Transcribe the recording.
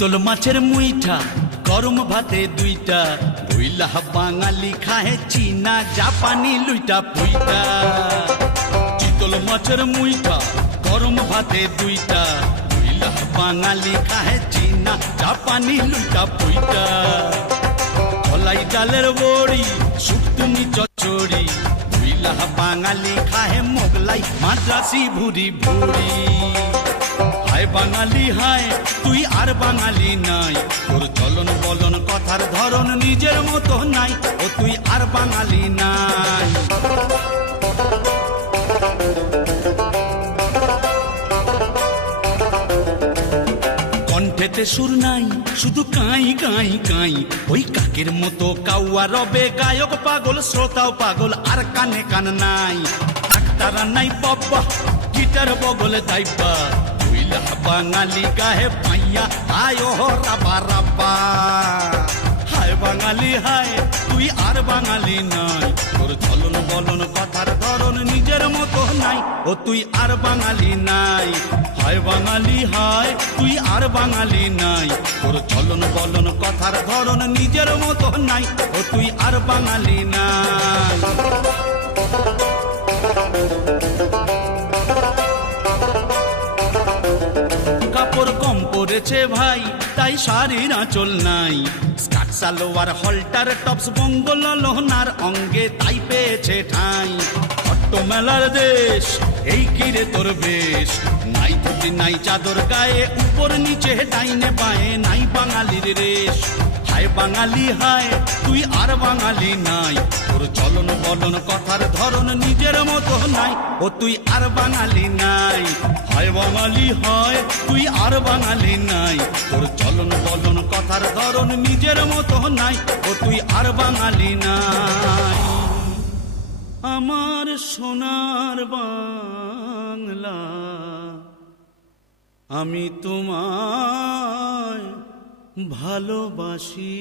চিতল মাছের মুইঠা গরম ভাতে দুইটা বইলা বাঙালি খাহে চীনা জাপানি লুইটা পুইটা। চিতল মাছের মুইঠা গরম ভাতে দুইটা বইলা বাঙালি খাহে চীনা জাপানি লুইটা পুইটা। কলাই ডালের বড়ি শুকতুনি চচ্চড়ি বইলা বাঙালি খাহে মোগলাই মাদ্রাসি ভুরি ভুরি। হায় বাঙালি হায় তুই আর বাঙালি নাই, তোর চলন বলন কথার ধরন নিজের মতো নাই, ও তুই আর বাঙালি নাই। কণ্ঠেতে সুর নাই শুধু কাই কাই কাই, ওই কাকের মতো কাউয়া রবে গায়ক পাগল শ্রোতাও পাগল আর কানে কান নাই। ডাক্তারা নাই বাবা গিটার বগলে দাইবা বাঙালি গাহে পাইয়া আয় রাবা রাবা। হায় বাঙালি হায় তুই আর বাঙালি নাই, তোর চলন বলন কথার ধরন নিজের মতো নাই, ও তুই আর বাঙালি নাই। হায় বাঙালি হায় তুই আর বাঙালি নাই, তোর চলন বলন কথার ধরন নিজের মতো নাই, ও তুই আর বাঙালি নাই। কাপড় কম পড়েছে ভাই তাই শাড়ির আঁচল নাই, স্কার্ট সালোয়ার হলটার টপস বঙ্গল লোহনার অঙ্গে তাই পেয়েছে ঠাঁই। অট্ট মেলার দেশ এই কিরে তোর বেশ, নাই ধুতি নাই চাদর গায়ে উপর নিচে ডাইনে বায়ে নাই বাঙালির রেশ। হায় বাঙালি হায় তুই আর বাঙালি নাই, তোর চলন বলন কথার ধরন নিজের মতো নাই, ও তুই আর বাঙালি নাই। হায় বাঙালি হয় তুই আর বাঙালি নাই, তোর চলন বলন কথার ধরন নিজের মতো নাই, ও তুই আর বাঙালি নাই। আমার সোনার বাংলা আমি তোমায় ভালোবাসি।